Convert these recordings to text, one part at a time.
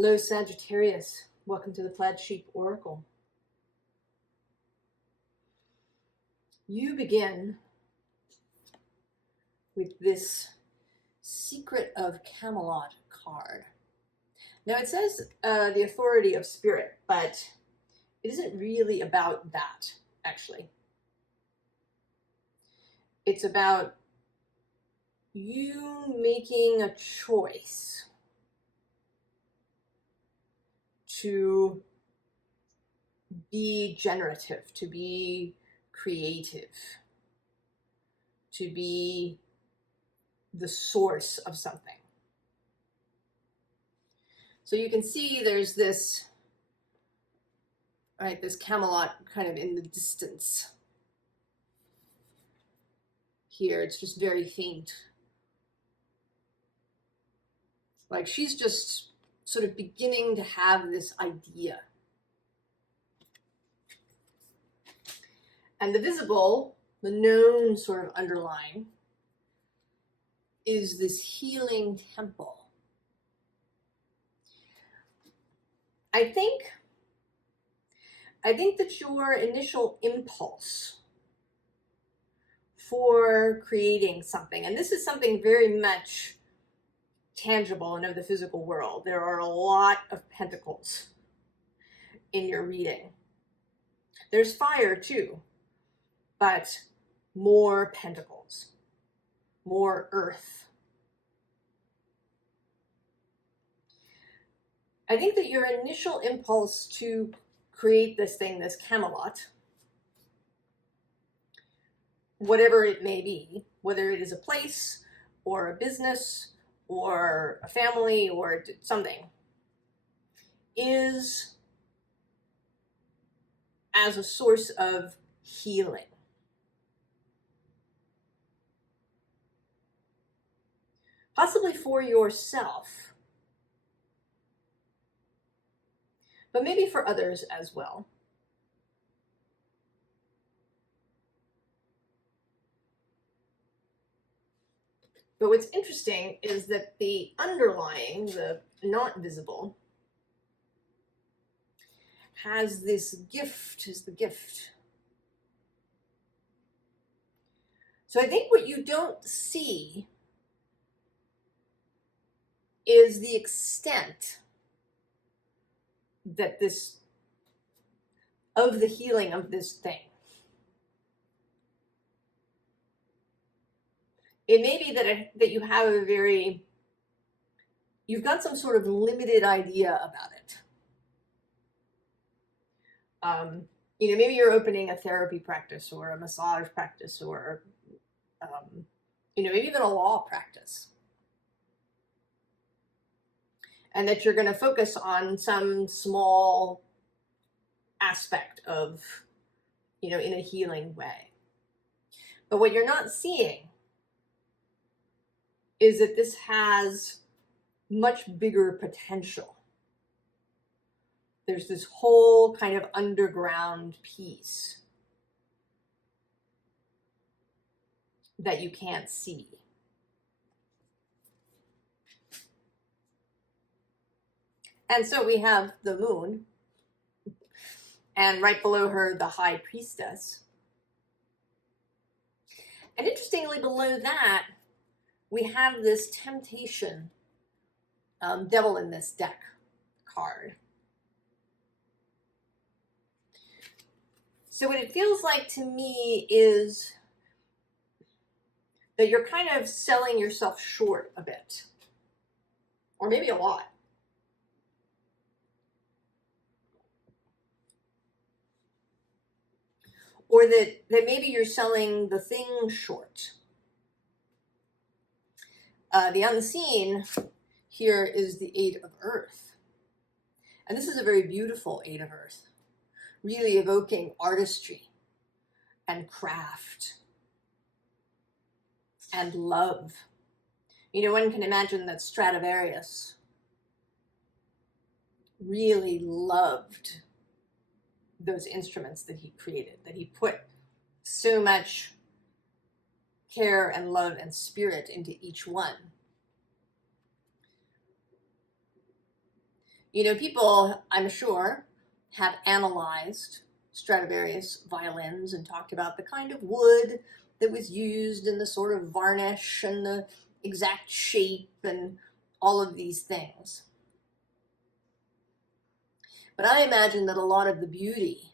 Hello, Sagittarius. Welcome to the Plaid Sheep Oracle. You begin with this Secret of Camelot card. Now it says the authority of spirit, but it isn't really about that, actually. It's about you making a choice to be generative, to be creative, to be the source of something. So you can see there's this, right, this Camelot kind of in the distance. Here, it's just very faint. Like she's just sort of beginning to have this idea. And the visible, the known sort of underlying, is this healing temple. I think that your initial impulse for creating something, and this is something very much tangible and of the physical world. There are a lot of pentacles in your reading. There's fire too, but more pentacles, more earth. I think that your initial impulse to create this thing, this Camelot, whatever it may be, whether it is a place or a business or a family or something, is as a source of healing. Possibly for yourself, but maybe for others as well. But what's interesting is that the underlying, the not visible, has this gift, is the gift. So I think what you don't see is the extent that of the healing of this thing. It may be that you have you've got some sort of limited idea about it. Maybe you're opening a therapy practice or a massage practice or, maybe even a law practice. And that you're going to focus on some small aspect of, in a healing way. But what you're not seeing is that this has much bigger potential. There's this whole kind of underground piece that you can't see. And so we have the moon, and right below her, the high priestess. And interestingly, below that, we have this temptation, devil in this deck card. So what it feels like to me is that you're kind of selling yourself short a bit, or maybe a lot. Or that maybe you're selling the thing short. The unseen here is the Eight of Earth. And this is a very beautiful Eight of Earth, really evoking artistry and craft and love. One can imagine that Stradivarius really loved those instruments that he created, that he put so much care and love and spirit into each one. You know, people, I'm sure, have analyzed Stradivarius violins and talked about the kind of wood that was used and the sort of varnish and the exact shape and all of these things. But I imagine that a lot of the beauty,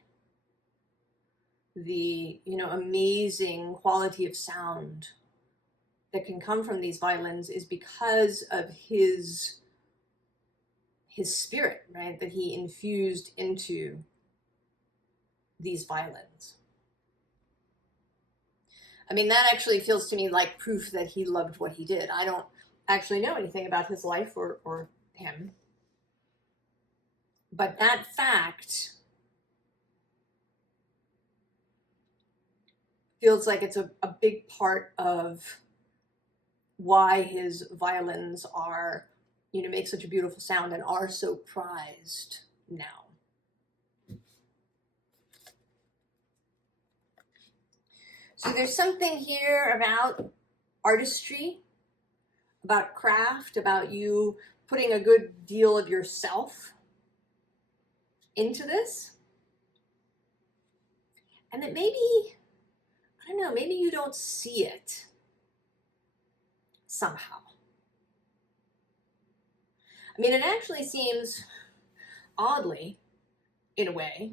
the, you know, amazing quality of sound that can come from these violins is because of his spirit, right, that he infused into these violins. I mean, that actually feels to me like proof that he loved what he did. I don't actually know anything about his life or him. But that fact feels like it's a big part of why his violins are, you know, make such a beautiful sound and are so prized now. So there's something here about artistry, about craft, about you putting a good deal of yourself into this. And that maybe, I don't know, maybe you don't see it somehow. I mean, it actually seems, oddly, in a way,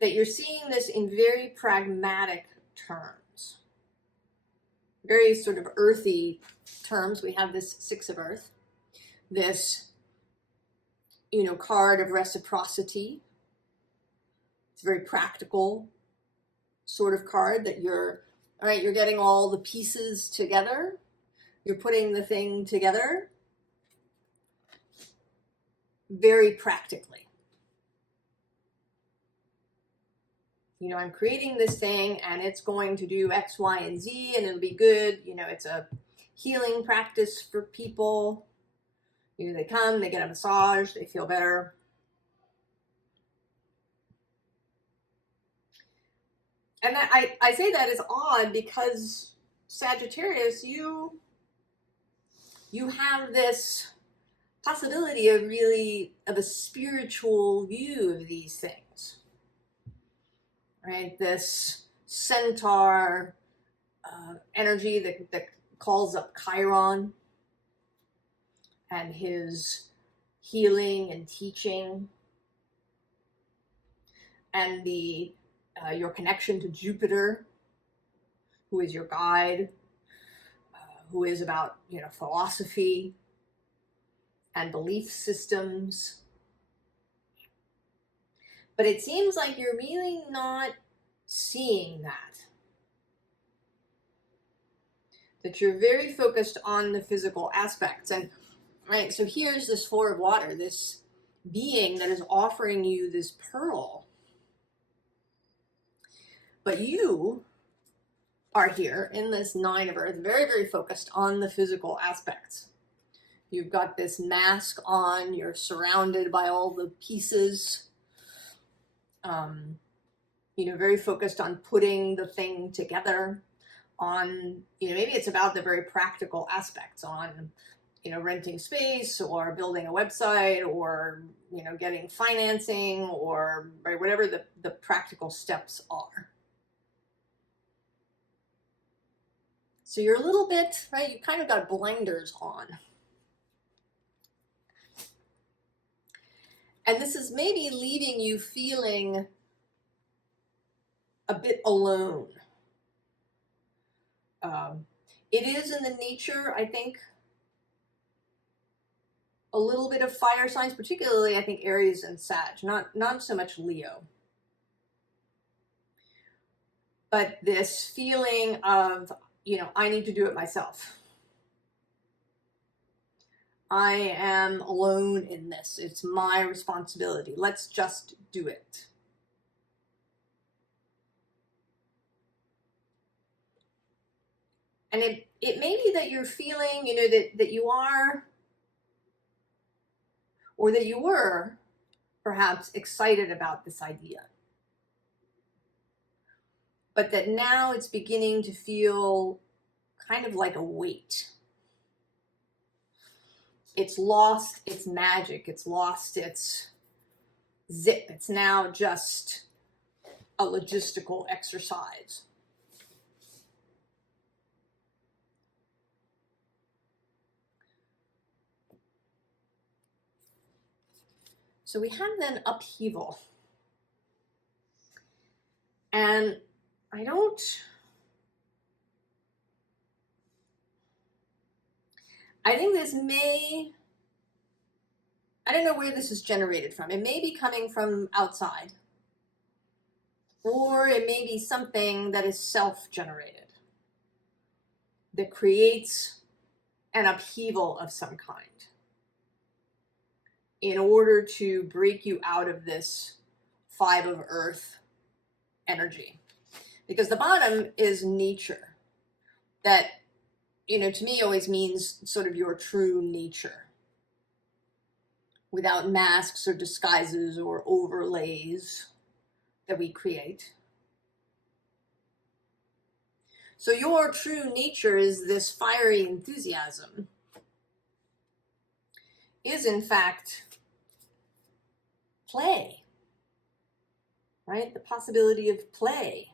that you're seeing this in very pragmatic terms. Very sort of earthy terms. We have this Six of Earth, this, you know, card of reciprocity. It's a very practical sort of card that you're, all right, you're getting all the pieces together. You're putting the thing together very practically. You know, I'm creating this thing and it's going to do X, Y, and Z and it'll be good. You know, it's a healing practice for people. You know, they come, they get a massage, they feel better. And I say that is odd because Sagittarius, you have this possibility of really, of a spiritual view of these things, right? This centaur energy that calls up Chiron and his healing and teaching, and the your connection to Jupiter, who is your guide, who is about, you know, philosophy and belief systems. But it seems like you're really not seeing that. That you're very focused on the physical aspects. And right, so here's this Four of Water, this being that is offering you this pearl. But you are here in this Nine of Earth, very, very focused on the physical aspects. You've got this mask on, you're surrounded by all the pieces, you know, very focused on putting the thing together, on, you know, maybe it's about the very practical aspects, on, you know, renting space or building a website or, you know, getting financing or, right, whatever the practical steps are. So you're a little bit, right, you kind of got blinders on. And this is maybe leaving you feeling a bit alone. It is in the nature, I think, a little bit of fire signs, particularly I think Aries and Sag, not so much Leo. But this feeling of, you know, I need to do it myself. I am alone in this. It's my responsibility. Let's just do it. And it may be that you're feeling, you know, that you are, or that you were perhaps excited about this idea. But that now it's beginning to feel kind of like a weight. It's lost its magic. It's lost its zip. It's now just a logistical exercise. So we have then upheaval. And I don't know where this is generated from. It may be coming from outside, or it may be something that is self-generated, that creates an upheaval of some kind in order to break you out of this 5 of Earth energy. Because the bottom is nature. That, to me always means sort of your true nature, without masks or disguises or overlays that we create. So your true nature is this fiery enthusiasm, is in fact play, right? The possibility of play.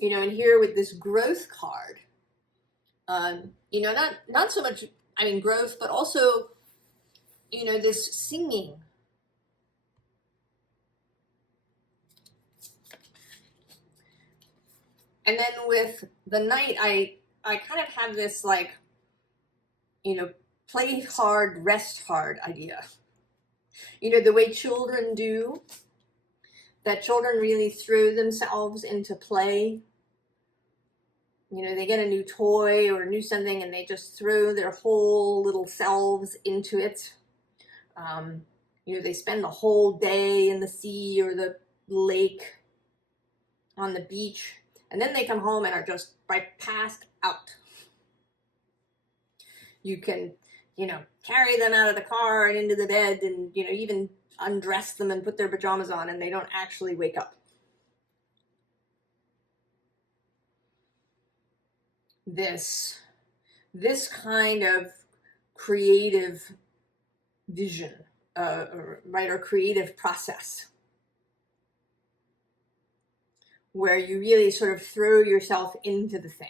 And here with this growth card, not so much, growth, but also, this singing. And then with the Knight, I kind of have this like, play hard, rest hard idea. The way children do, that children really throw themselves into play. They get a new toy or a new something and they just throw their whole little selves into it. They spend the whole day in the sea or the lake, on the beach, and then they come home and are just passed out. You can, carry them out of the car and into the bed and, even undress them and put their pajamas on and they don't actually wake up. This kind of creative vision, or creative process, where you really sort of throw yourself into the thing.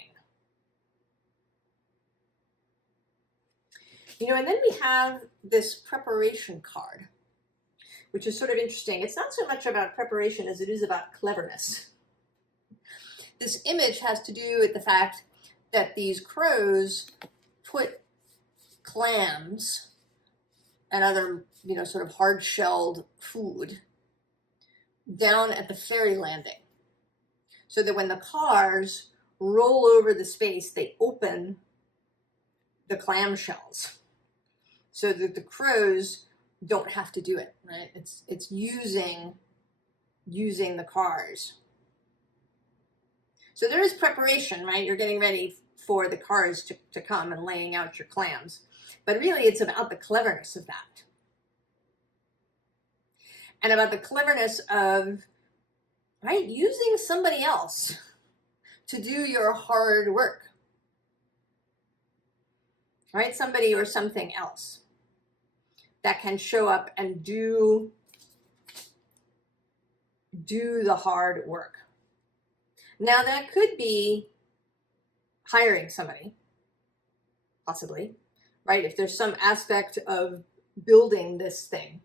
And then we have this preparation card, which is sort of interesting. It's not so much about preparation as it is about cleverness. This image has to do with the fact that these crows put clams and other, sort of hard-shelled food down at the ferry landing, so that when the cars roll over the space, they open the clam shells, so that the crows don't have to do it, right? It's using the cars. So there is preparation, right? You're getting ready for the cars to come and laying out your clams. But really, it's about the cleverness of that. And about the cleverness of, right, using somebody else to do your hard work. Right? Somebody or something else that can show up and do the hard work. Now, that could be hiring somebody, possibly, right? If there's some aspect of building this thing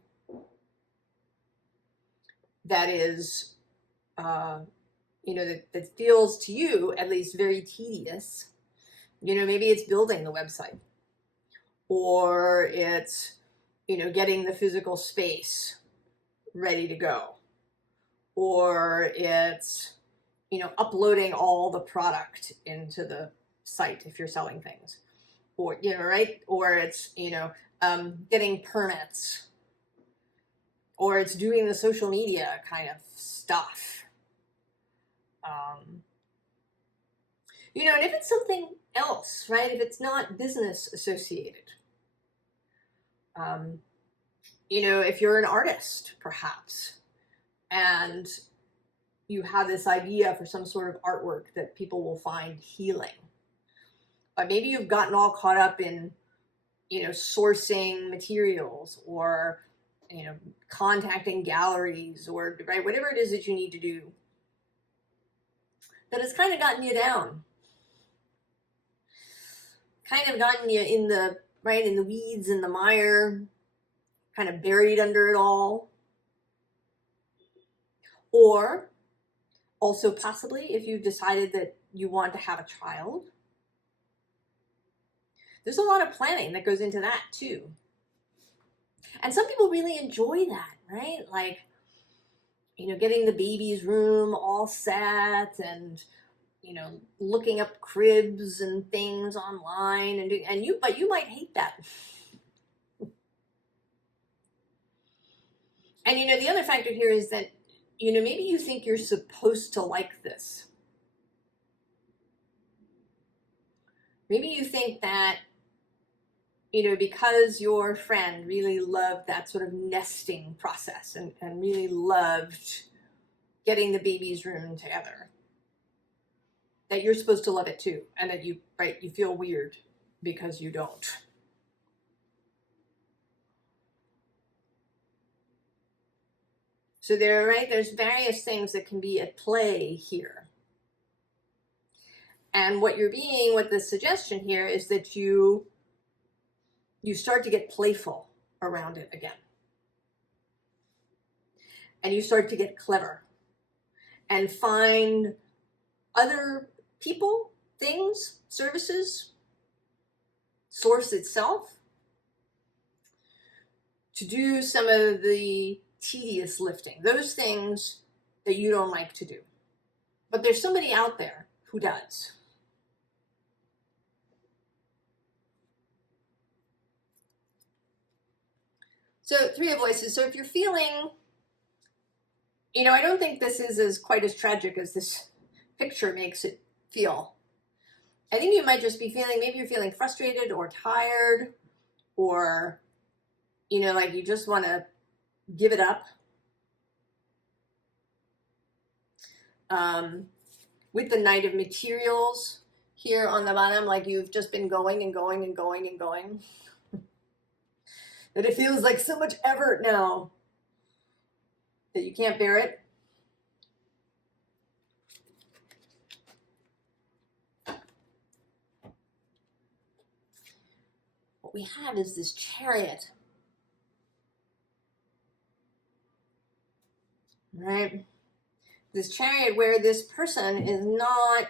that is, that feels to you at least very tedious, maybe it's building the website, or it's, getting the physical space ready to go, or it's, uploading all the product into the site if you're selling things, or, right? Or it's, getting permits, or it's doing the social media kind of stuff. And if it's something else, right? If it's not business associated, if you're an artist, perhaps, and you have this idea for some sort of artwork that people will find healing, but maybe you've gotten all caught up in, you know, sourcing materials, or, you know, contacting galleries, or, right, whatever it is that you need to do that has kind of gotten you down, kind of gotten you in the, right, in the weeds, in the mire, kind of buried under it all. Or also possibly if you've decided that you want to have a child, there's a lot of planning that goes into that too. And some people really enjoy that, right? Like, you know, getting the baby's room all set, and, you know, looking up cribs and things online, but you might hate that. And, you know, the other factor here is that, you know, maybe you think you're supposed to like this. Maybe you think that, you know, because your friend really loved that sort of nesting process, and really loved getting the baby's room together, that you're supposed to love it too, and that you, right, you feel weird because you don't. So there's various things that can be at play here. And what the suggestion here is that you start to get playful around it again. And you start to get clever and find other people, things, services, source itself, to do some of the tedious lifting, those things that you don't like to do. But there's somebody out there who does. So Three of Voices. So if you're feeling, you know, I don't think this is quite as tragic as this picture makes it feel. I think you might just be feeling, maybe you're feeling frustrated or tired, or, you know, like you just want to give it up. With the Knight of Materials here on the bottom, like you've just been going and going and going and going. That it feels like so much effort now that you can't bear it. What we have is this Chariot. Right? This Chariot where this person is not,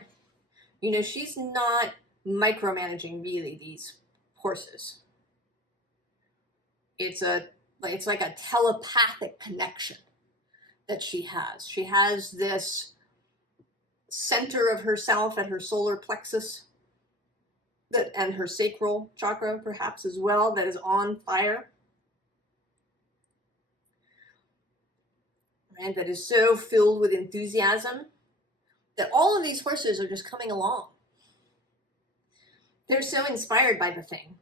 you know, she's not micromanaging really these horses. It's like a telepathic connection that she has. She has this center of herself at her solar plexus, and her sacral chakra perhaps as well, that is on fire. Right? That is so filled with enthusiasm that all of these horses are just coming along. They're so inspired by the thing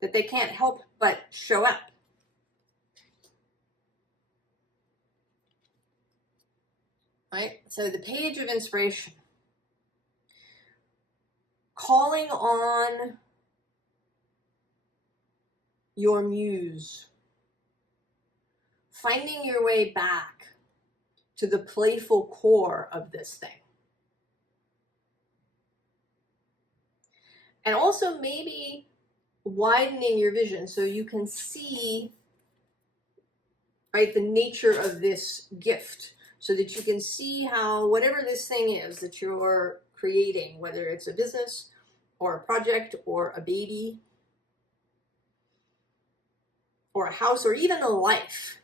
that they can't help but show up. Right? So the Page of Inspiration. Calling on your muse. Finding your way back to the playful core of this thing. And also maybe widening your vision so you can see, right, the nature of this gift, so that you can see how whatever this thing is that you're creating, whether it's a business or a project or a baby or a house or even a life,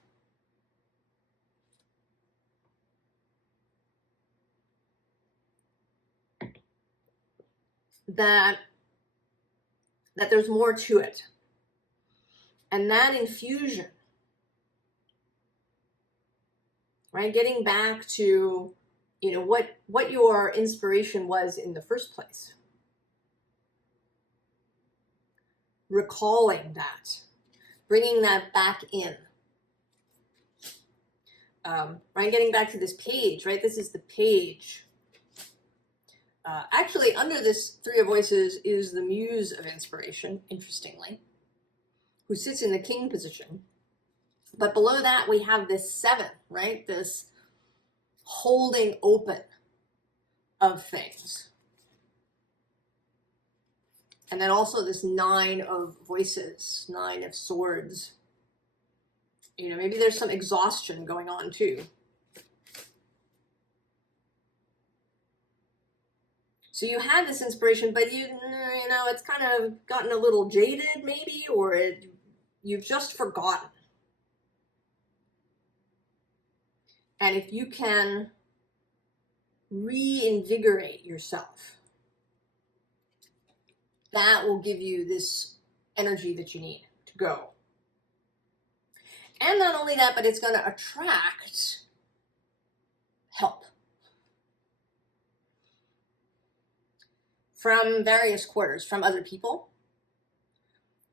that there's more to it. And that infusion, right, getting back to, you know, what your inspiration was in the first place. Recalling that, bringing that back in. Right, getting back to this page, right? This is the page. Actually, under this Three of Voices is the Muse of Inspiration, interestingly, who sits in the King position. But below that, we have this 7, right? This holding open of things. And then also this 9 of Voices, 9 of Swords. You know, maybe there's some exhaustion going on too. So you had this inspiration, but you know, it's kind of gotten a little jaded maybe, or you've just forgotten. And if you can reinvigorate yourself, that will give you this energy that you need to go. And not only that, but it's going to attract help from various quarters, from other people,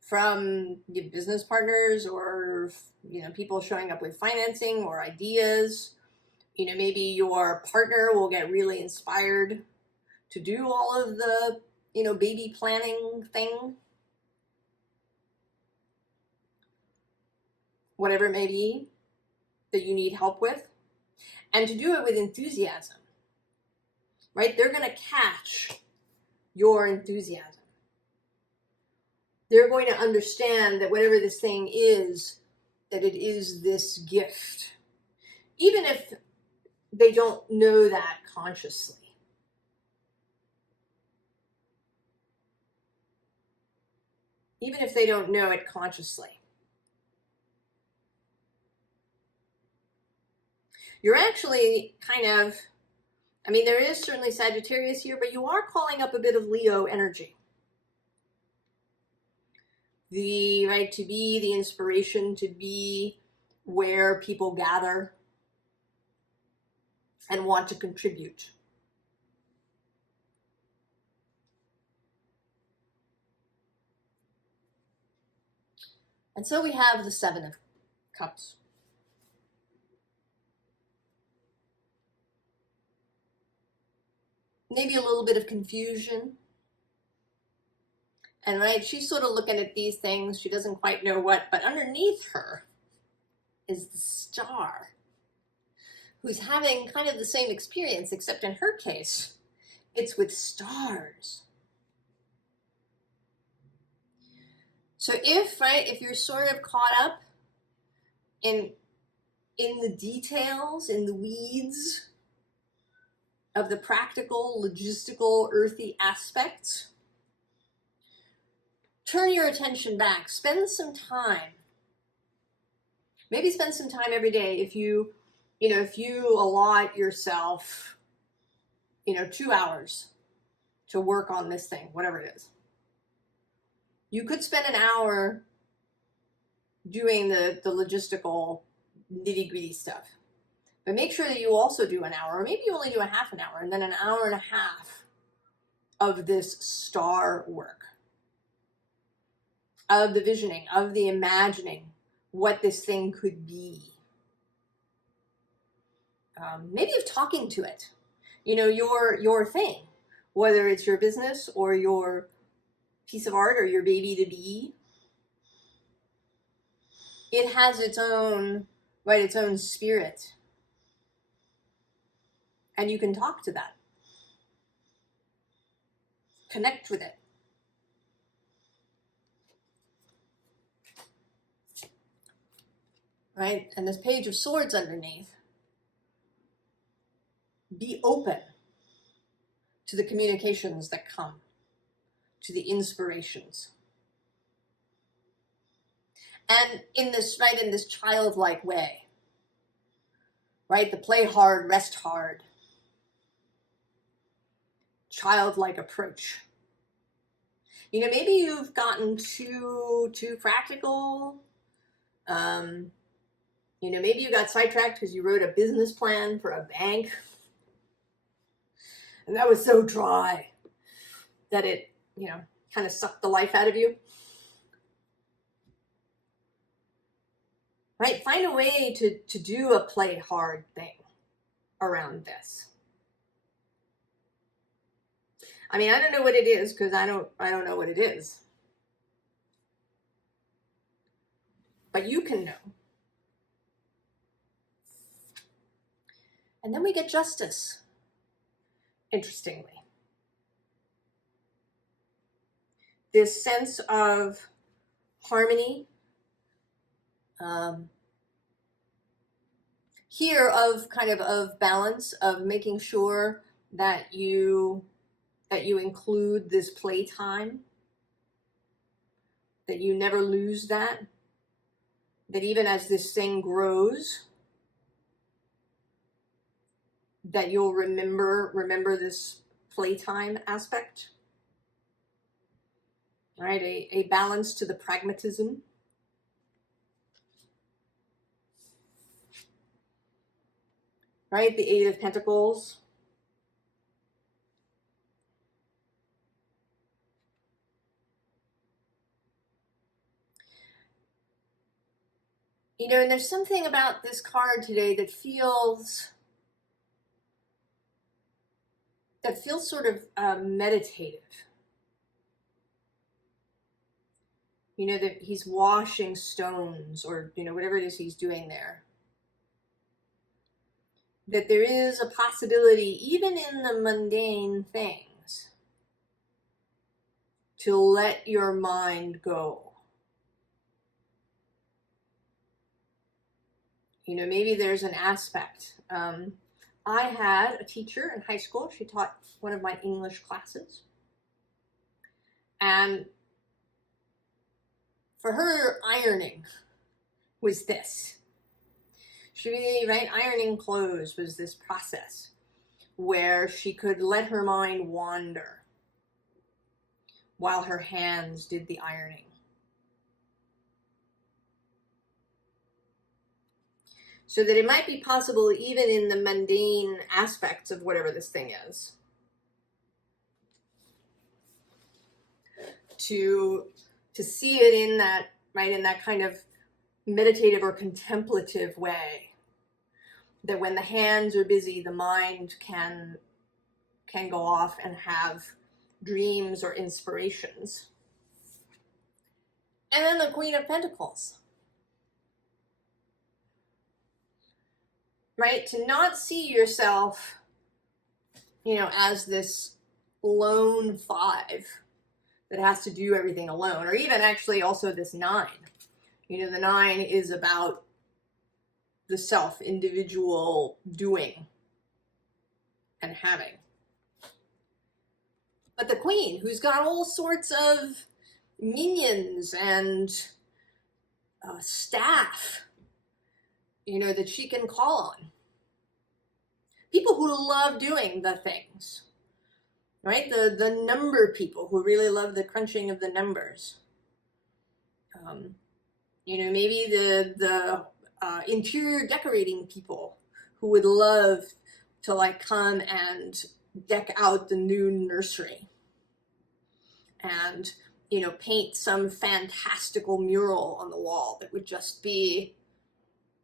from your business partners, or people showing up with financing or ideas. Maybe your partner will get really inspired to do all of the baby planning thing, whatever it may be that you need help with, and to do it with enthusiasm, right? They're going to catch your enthusiasm. They're going to understand that whatever this thing is, that it is this gift, even if they don't know that consciously. Even if they don't know it consciously. You're actually kind of, there is certainly Sagittarius here, but you are calling up a bit of Leo energy. The right to be, the inspiration to be where people gather and want to contribute. And so we have the 7 of Cups. Maybe a little bit of confusion. And right, she's sort of looking at these things. She doesn't quite know what, but underneath her is the Star, who's having kind of the same experience, except in her case, it's with stars. So if you're sort of caught up in the details, in the weeds of the practical, logistical, earthy aspects, turn your attention back. Spend some time. Maybe spend some time every day. If you allot yourself, 2 hours to work on this thing, whatever it is. You could spend an hour doing the logistical nitty-gritty stuff. But make sure that you also do an hour, or maybe you only do a half an hour, and then an hour and a half of this star work. Of the visioning, of the imagining what this thing could be. Maybe of talking to it. Your thing. Whether it's your business or your piece of art or your baby to be. It has its own spirit. And you can talk to that. Connect with it. Right? And this Page of Swords underneath. Be open to the communications that come, to the inspirations. And in this childlike way, right? The play hard, rest hard, childlike approach. Maybe you've gotten too practical. Maybe you got sidetracked because you wrote a business plan for a bank. And that was so dry that it, kind of sucked the life out of you. Right? Find a way to do a play hard thing around this. I mean, I don't know what it is because I don't know what it is. But you can know. And then we get justice, interestingly. This sense of harmony, here of kind of balance, of making sure that you include this playtime, that you never lose that even as this thing grows, that you'll remember this playtime aspect. Right, a balance to the pragmatism. Right, the Eight of Pentacles. You know, and there's something about this card today that feels sort of meditative. You know, that he's washing stones, or, you know, whatever it is he's doing there. That there is a possibility, even in the mundane things, to let your mind go. You know, maybe there's an aspect. I had a teacher in high school. She taught one of my English classes. And for her, ironing was this. She really, right? Ironing clothes was this process where she could let her mind wander while her hands did the ironing. So that it might be possible, even in the mundane aspects of whatever this thing is, to see it in that, right, in that kind of meditative or contemplative way. That when the hands are busy, the mind can go off and have dreams or inspirations. And then the Queen of Pentacles. Right? To not see yourself, you know, as this lone five that has to do everything alone, or even actually also this nine. You know, the nine is about the self, individual doing and having. But the Queen, who's got all sorts of minions and staff, you know, that she can call on. People who love doing the things, right? The number people who really love the crunching of the numbers. You know, maybe the interior decorating people who would love to like come and deck out the new nursery and, you know, paint some fantastical mural on the wall that would just be,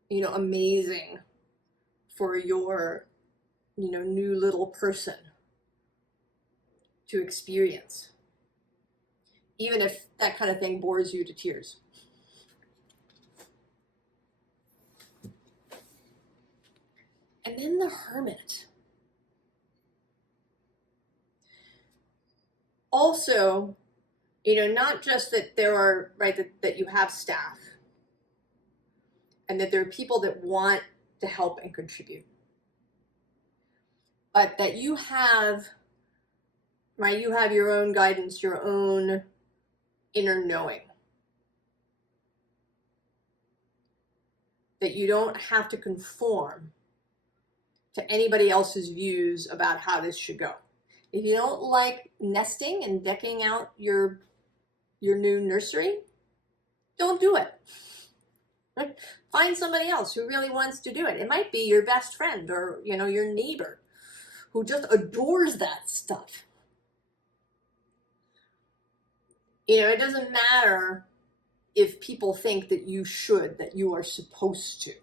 you know, amazing for your, you know, new little person to experience, even if that kind of thing bores you to tears. And then the Hermit. Also, you know, not just that there are, right, that you have staff and that there are people that want to help and contribute, but that you have, right, you have your own guidance, your own inner knowing. That you don't have to conform to anybody else's views about how this should go. If you don't like nesting and decking out your new nursery, don't do it. Find somebody else who really wants to do it. It might be your best friend or, you know, your neighbor who just adores that stuff. You know, it doesn't matter if people think that you should, that you are supposed to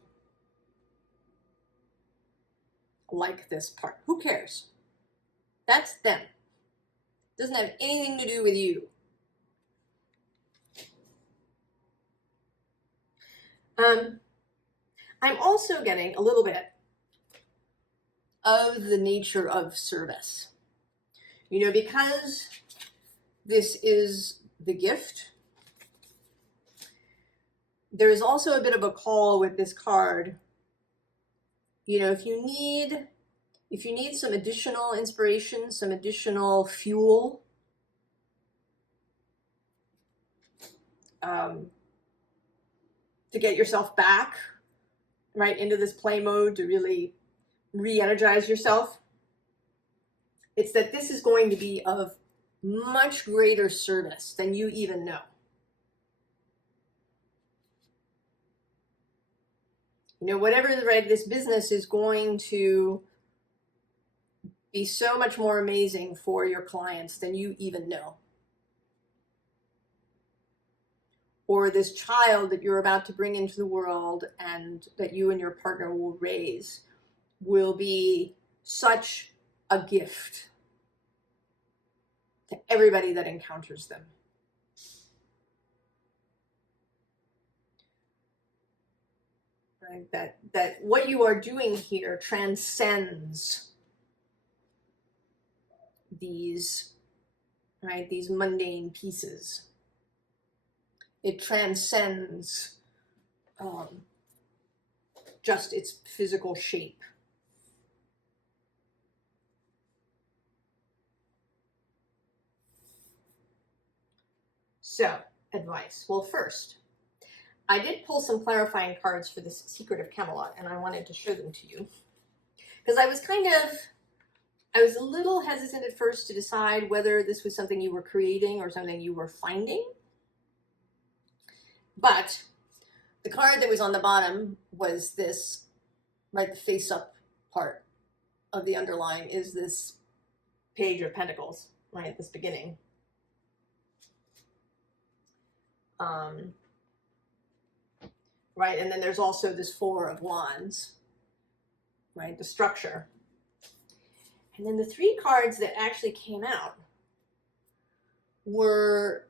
like this part. Who cares? That's them. Doesn't have anything to do with you. I'm also getting a little bit of the nature of service. You know, because this is the gift, there is also a bit of a call with this card. You know, if you need some additional inspiration, some additional fuel, to get yourself back right into this play mode, to really re-energize yourself, it's that this is going to be of much greater service than you even know. You know, whatever, right, this business is going to be so much more amazing for your clients than you even know. Or this child that you're about to bring into the world and that you and your partner will raise will be such a gift to everybody that encounters them. Right? That what you are doing here transcends these, right, these mundane pieces. It transcends just its physical shape. So, advice. Well, first, I did pull some clarifying cards for this Secret of Camelot, and I wanted to show them to you. Because I was a little hesitant at first to decide whether this was something you were creating or something you were finding. But the card that was on the bottom was this, right, the face-up part of the underline is this Page of Pentacles, right, at this beginning. Right, and then there's also this Four of Wands, right, the structure. And then the three cards that actually came out were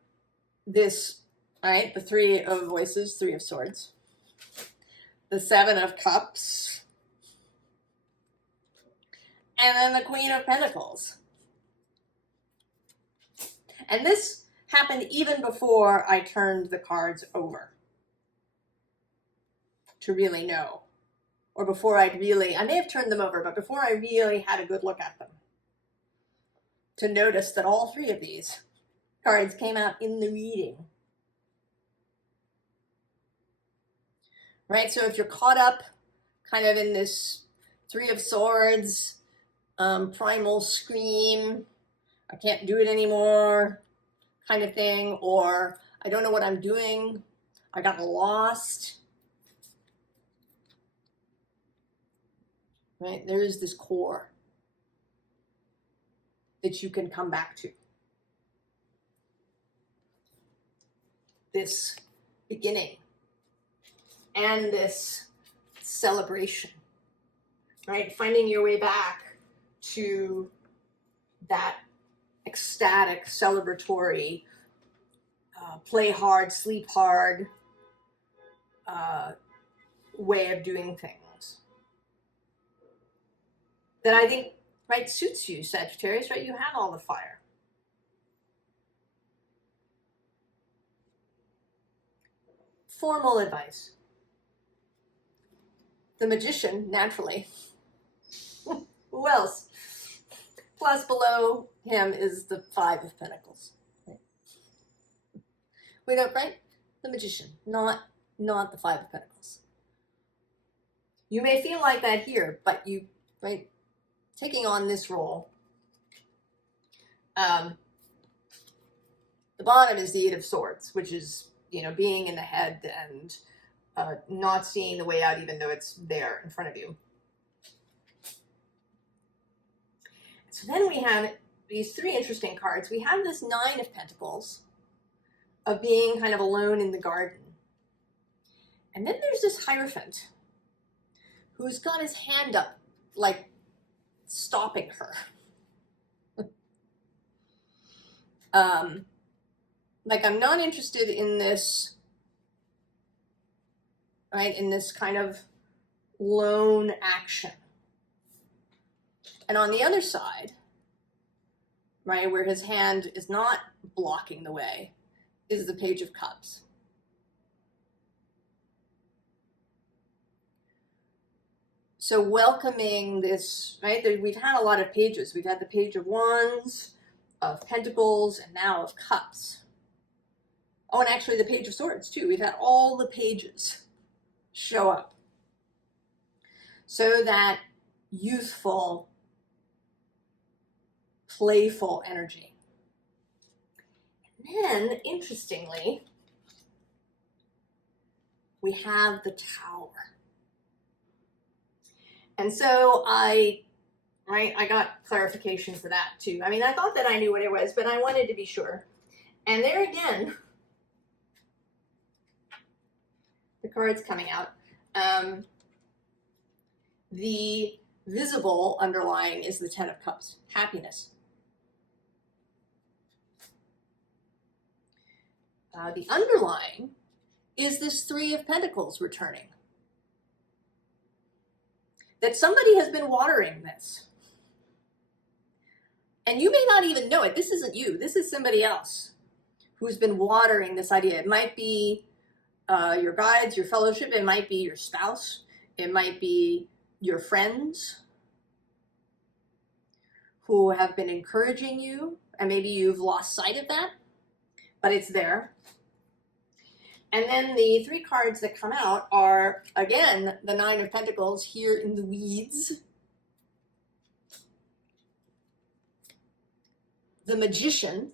this, right, the Three of Voices, Three of Swords, the Seven of Cups, and then the Queen of Pentacles. And this happened even before I turned the cards over to really know. Or before I may have turned them over, but before I really had a good look at them, to notice that all three of these cards came out in the reading. Right, so if you're caught up kind of in this Three of Swords, primal scream, I can't do it anymore kind of thing, or I don't know what I'm doing, I got lost, right? There is this core that you can come back to. This beginning and this celebration, right? Finding your way back to that ecstatic, celebratory, play hard, sleep hard way of doing things that I think, right, suits you, Sagittarius, right? You have all the fire. Formal advice. The Magician, naturally. Who else? Plus below him is the Five of Pentacles. We don't, right? The Magician, not the Five of Pentacles. You may feel like that here, but you, right, taking on this role. The bottom is the Eight of Swords, which is, you know, being in the head and not seeing the way out even though it's there in front of you. So then we have these three interesting cards. We have this Nine of Pentacles of being kind of alone in the garden. And then there's this Hierophant who's got his hand up, like stopping her. Like, I'm not interested in this, right, in this kind of lone action. And on the other side, right, where his hand is not blocking the way, is the Page of Cups. So welcoming this, right, we've had a lot of pages. We've had the Page of Wands, of Pentacles, and now of Cups. Oh, and actually the Page of Swords too. We've had all the pages show up. So that youthful, playful energy. And then, interestingly, we have the Tower. And so I got clarification for that too. I mean, I thought that I knew what it was, but I wanted to be sure. And there again, the cards coming out. The visible underlying is the Ten of Cups, happiness. The underlying is this Three of Pentacles returning. That somebody has been watering this. And you may not even know it. This isn't you. This is somebody else who's been watering this idea. It might be your guides, your fellowship. It might be your spouse. It might be your friends who have been encouraging you. And maybe you've lost sight of that, but it's there. And then the three cards that come out are, again, the Nine of Pentacles here in the weeds. The Magician.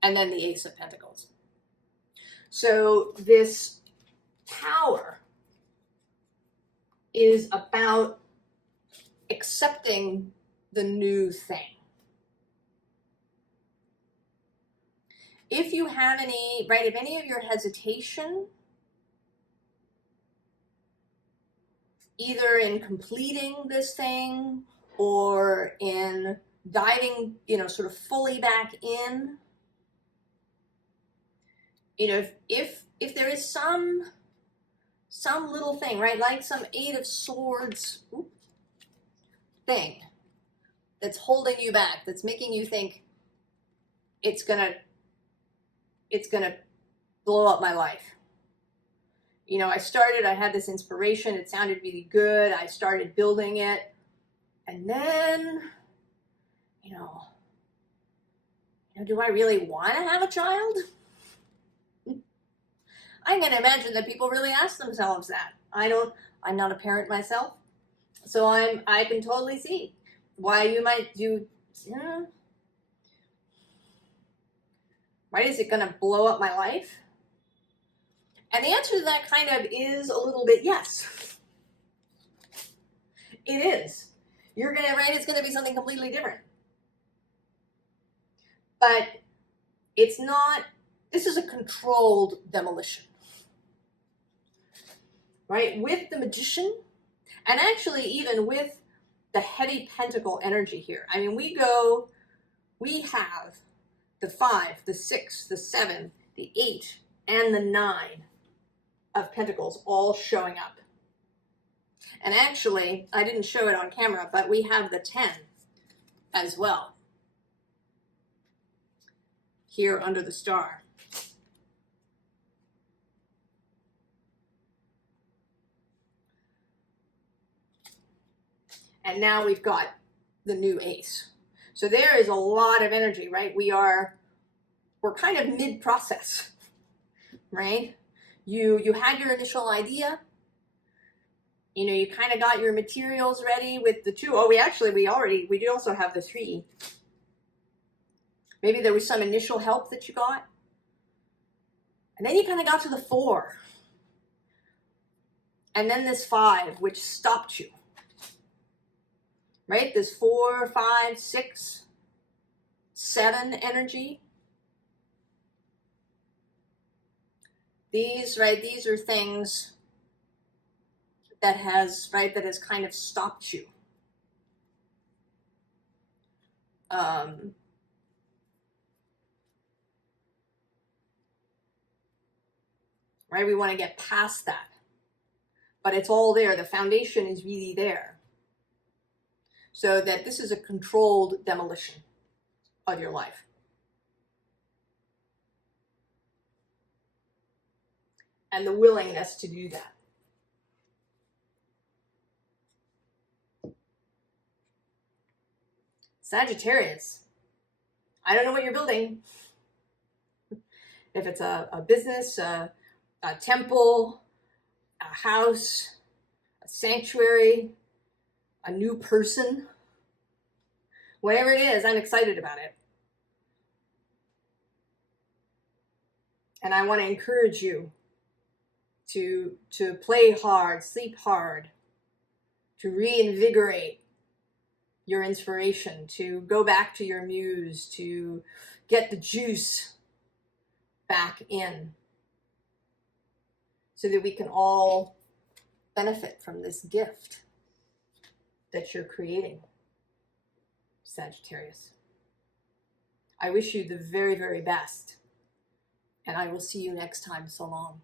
And then the Ace of Pentacles. So this Tower is about accepting the new thing. If you have any, right, if any of your hesitation, either in completing this thing or in diving, sort of fully back in, if there is some little thing, right, like some Eight of Swords thing that's holding you back, that's making you think it's gonna blow up my life. I had this inspiration, it sounded really good, I started building it, and then, do I really want to have a child? I'm going to imagine that people really ask themselves that. I'm not a parent myself, so I can totally see why you might do, right? Is it going to blow up my life? And the answer to that kind of is a little bit yes. It is. It's going to be something completely different. But it's not, this is a controlled demolition. Right? With the Magician, and actually even with the heavy pentacle energy here. I mean, we have the 5, the 6, the 7, the 8, and the 9 of Pentacles all showing up. And actually, I didn't show it on camera, but we have the 10 as well here under the star. And now we've got the new Ace. So there is a lot of energy, right? We're kind of mid-process, right? You had your initial idea. You kind of got your materials ready with the 2. Oh, we do also have the 3. Maybe there was some initial help that you got. And then you kind of got to the 4. And then this 5, which stopped you. Right? This 4, 5, 6, 7 energy. These are things that has kind of stopped you. Right? We want to get past that. But it's all there. The foundation is really there. So that this is a controlled demolition of your life. And the willingness to do that. Sagittarius, I don't know what you're building. If it's a business, a temple, a house, a sanctuary, a new person, whatever it is, I'm excited about it. And I want to encourage you to play hard, sleep hard, to reinvigorate your inspiration, to go back to your muse, to get the juice back in, so that we can all benefit from this gift that you're creating, Sagittarius. I wish you the very, very best, and I will see you next time. So long.